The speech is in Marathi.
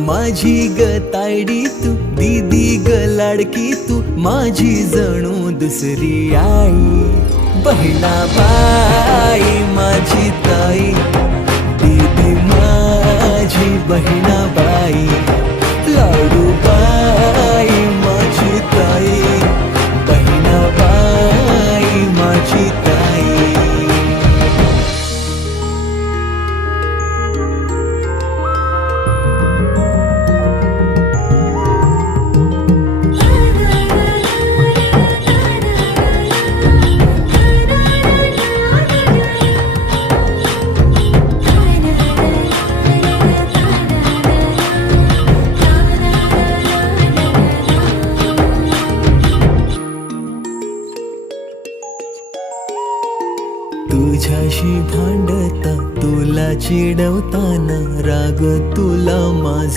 माझी ग तायडी तू, दीदी ग लाडकी तू, माझी जणू दुसरी आई. बहिणाबाई माझी ताई, दीदी माझी बहिणाबाई. लाडूबाई माझी ताई, बहिणाबाई माझी ताई. तुझ्याशी भांडता, तुला चिडवताना, राग तुला माझा